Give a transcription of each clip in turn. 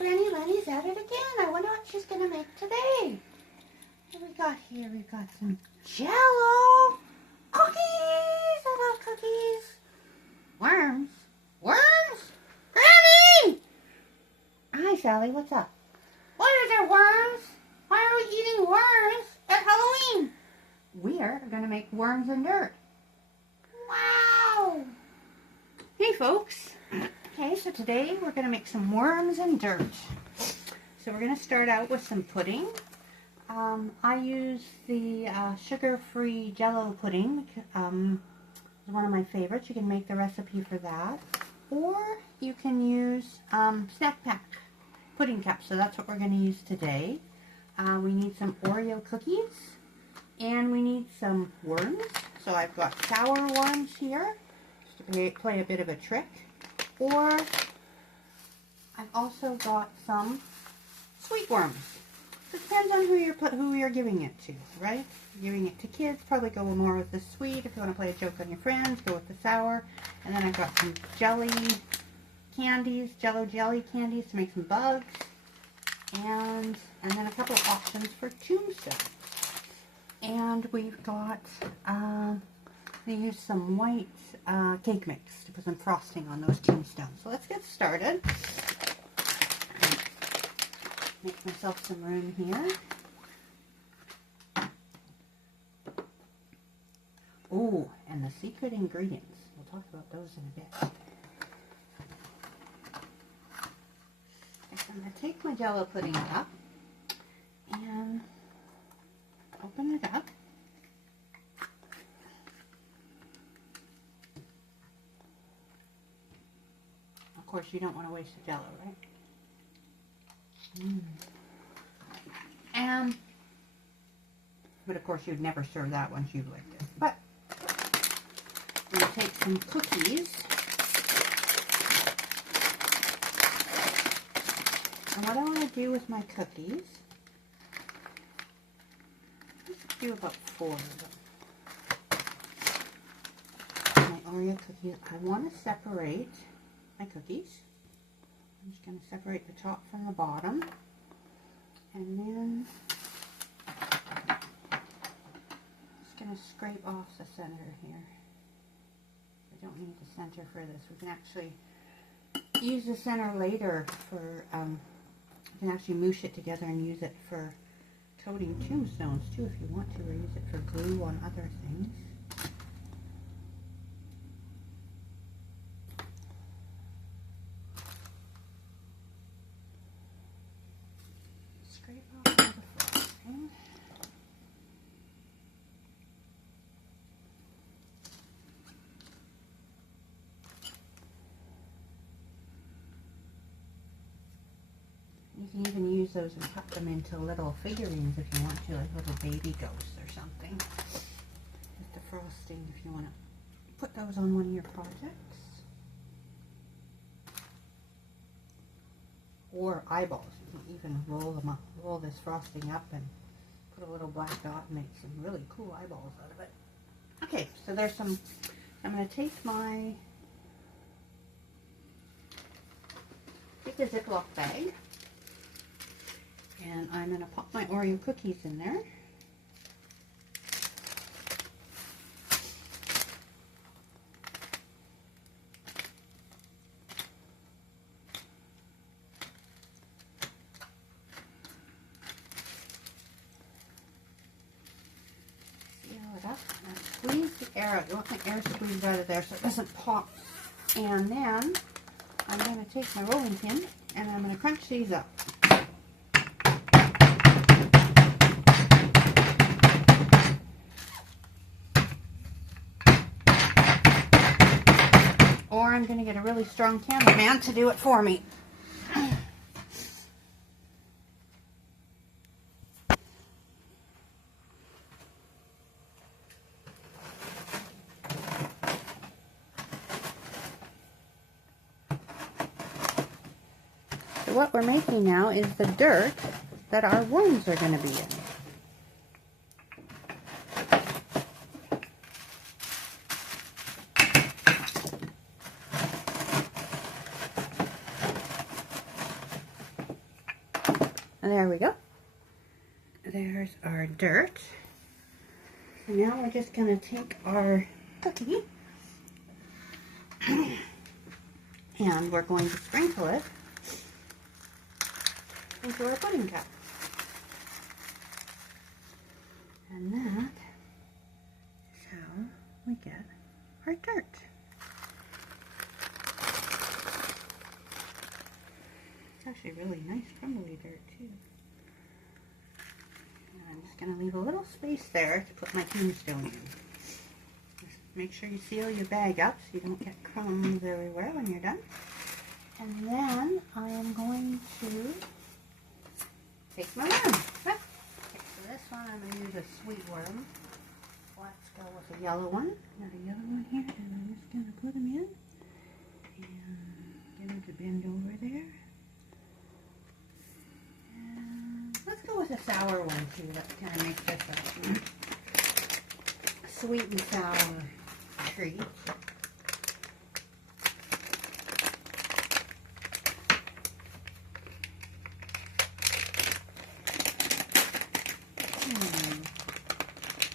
Granny Lenny's at it again. I wonder what she's going to make today. What we got here? We've got some Jell-O cookies. I love cookies. Worms. Worms? Granny! Hi, Sally. What's up? Why are there worms? Why are we eating worms at Halloween? We are going to make worms and dirt. Wow! Hey, folks. Okay, so today we're going to make some worms and dirt. So we're going to start out with some pudding. I use the sugar-free Jell-O pudding. It's one of my favorites. You can make the recipe for that. Or you can use snack pack pudding cups. So that's what we're going to use today. We need some Oreo cookies. And we need some worms. So I've got sour worms here, just to play a bit of a trick. Or I've also got some sweet worms. It depends on who you're giving it to, right? If you're giving it to kids, probably go more with the sweet. If you want to play a joke on your friends, go with the sour. And then I've got some jelly candies, Jell-O jelly candies to make some bugs. And then a couple of options for tombstones. And we've got, we use some white cake mix to put some frosting on those tombstones. So let's get started. Make myself some room here. Oh, and the secret ingredients. We'll talk about those in a bit. I'm going to take my Jell-O pudding cup and open it up. Of course, you don't want to waste the Jell-O, right? But of course, you'd never serve that once you've licked it. But I'm going to take some cookies. And what I want to do with my cookies, let's do about 4 of them. My Oreo cookies, I want to separate my cookies. I'm just going to separate the top from the bottom. And then just going to scrape off the center here. We don't need the center for this. We can actually use the center later for, you can actually moosh it together and use it for coating tombstones too if you want to, or use it for glue on other things. Scrape off all the frosting. You can even use those and cut them into little figurines if you want to, like little baby ghosts or something. With the frosting, if you want to put those on one of your projects. Or eyeballs. You can even roll them up, roll this frosting up and put a little black dot and make some really cool eyeballs out of it. Okay, so there's some, I'm going to take a Ziploc bag. And I'm going to pop my Oreo cookies in there. Seal it up and squeeze the air out. You want the air squeezed out of there so it doesn't pop. And then I'm going to take my rolling pin and I'm going to crunch these up. Or I'm going to get a really strong cameraman to do it for me. So what we're making now is the dirt that our worms are going to be in. There we go. There's our dirt. So now we're just going to take our cookie and we're going to sprinkle it into our pudding cup. And that is how we get our dirt. It's actually really nice crumbly dirt too. And I'm just going to leave a little space there to put my tombstone in. Just make sure you seal your bag up so you don't get crumbs everywhere when you're done. And then I am going to take my worm. Okay, so this one I'm going to use a sweet worm. Let's go with a yellow one. Got a yellow one here, and I'm just going to put them in. And get them to bend over there. And let's go with a sour one too. That kind of makes this a sweet and sour treat.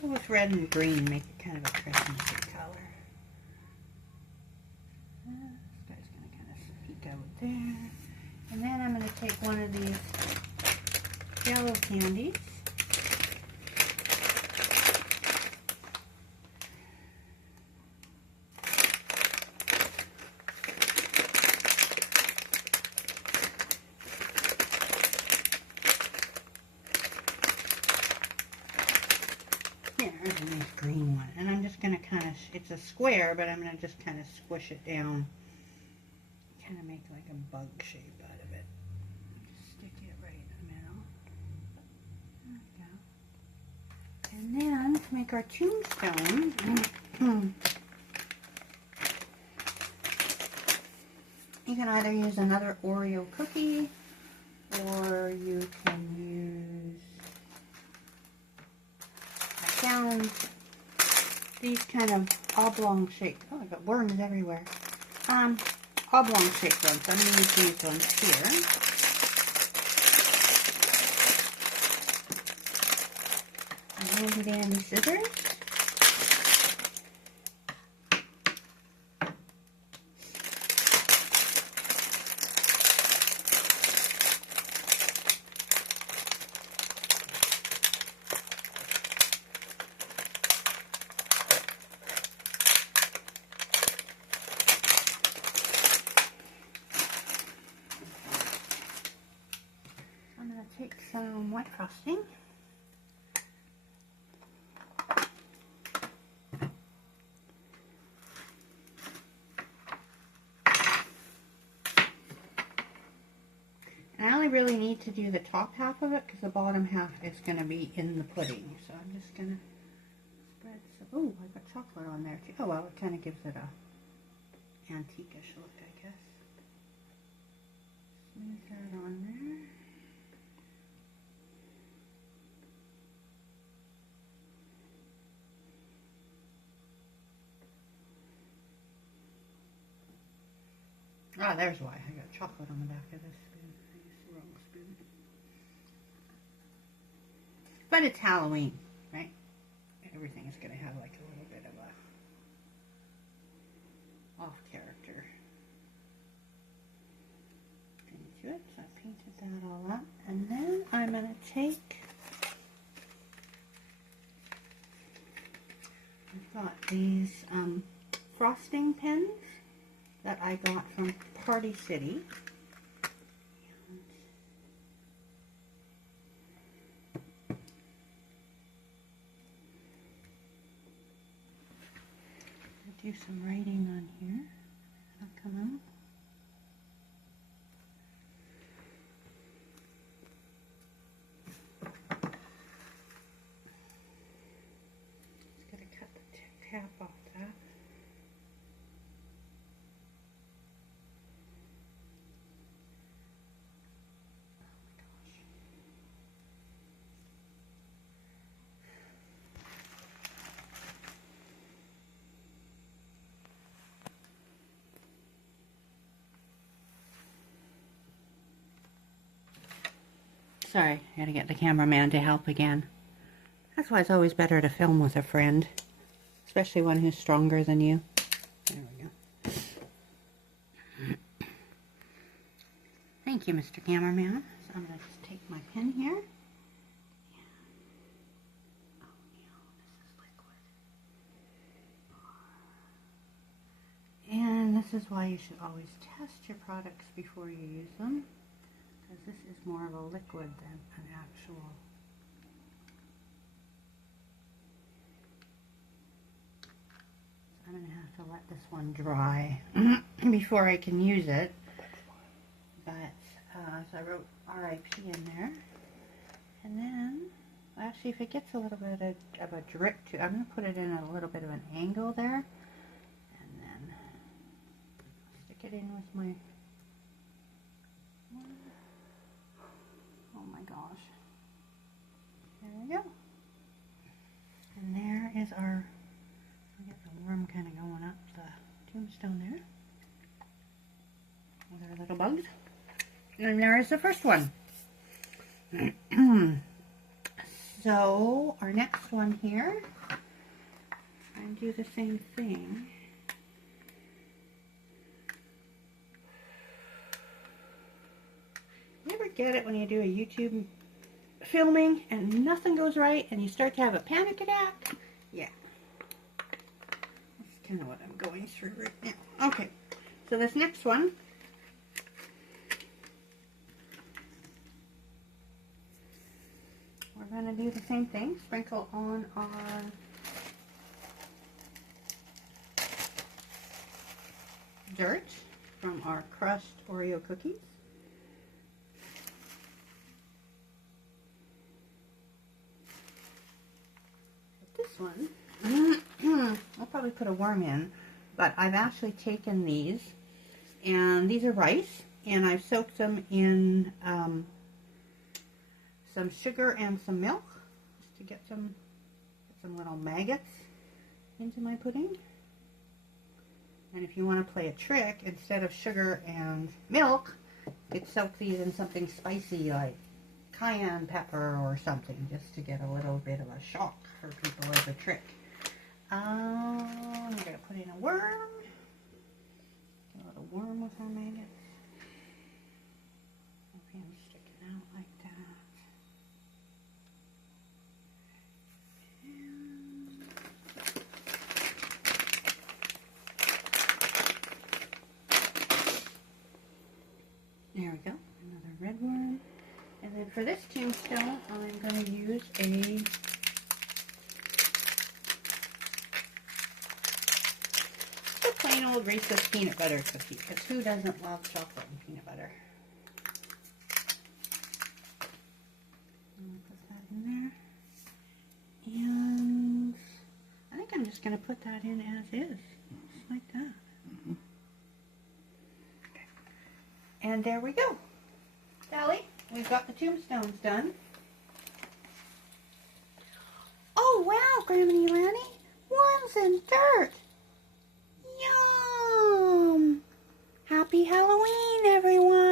With red and green, make it kind of a Christmassy color. This guy's going to kind of peek out there. And then I'm going to take one of these Jello candies. There's a nice green one. And I'm just going to kind of, it's a square, but I'm going to just kind of squish it down. Kind of make like a bug shape out of it. Just stick it right in the middle. There we go. And then to make our tombstone, you can either use another Oreo cookie, or you can use, I found these kind of oblong shaped, oh, I got worms everywhere, oblong shaped ones. So I'm going to use these ones here. Handy dandy scissors. I'm going to take some white frosting. And I only really need to do the top half of it because the bottom half is going to be in the pudding. So I'm just going to spread some, oh, I got chocolate on there too. Oh well, it kind of gives it a antique-ish look, I guess. Smooth that on there. Ah, there's why. I got chocolate on the back of this spoon. I used the wrong spoon. But it's Halloween, right? Everything is going to have like a little bit of a off character into it. So I painted that all up. And then I'm going to take, I've got these frosting pens that I got from Party City. I'll do some writing on here. That'll come out. Just gotta cut the cap off that. Sorry, I gotta get the cameraman to help again. That's why it's always better to film with a friend, especially one who's stronger than you. There we go. Thank you, Mr. Cameraman. So I'm gonna just take my pen here. And this is why you should always test your products before you use them, because this is more of a liquid than an actual. So I'm going to have to let this one dry before I can use it. But, so I wrote RIP in there. And then, actually if it gets a little bit of a drip to, I'm going to put it in a little bit of an angle there. Get in with my, oh my gosh, there we go, and there is our, I get the worm kind of going up the tombstone there, with our little bugs, and there is the first one. So our next one here, and do the same thing. You ever get it when you do a YouTube filming and nothing goes right and you start to have a panic attack? Yeah. That's kind of what I'm going through right now. Okay, so this next one, we're going to do the same thing. Sprinkle on our dirt from our crushed Oreo cookies. One. I'll probably put a worm in, but I've actually taken these, and these are rice, and I've soaked them in some sugar and some milk just to get some little maggots into my pudding. And if you want to play a trick, instead of sugar and milk, you could soak these in something spicy like cayenne pepper or something, just to get a little bit of a shock for people as a trick. I'm going to put in a worm. Get a little worm with our maggots. Okay, I'm sticking out like that. There we go. Another red worm. And then for this tombstone, I'm going to use a plain old Reese's peanut butter cookie, because who doesn't love chocolate and peanut butter? Put that in there. And I think I'm just going to put that in as is, just like that. Okay. And there we go. Sally, we've got the tombstones done. Oh wow, Grammy Lanny, worms and dirt. Yum! Happy Halloween, everyone!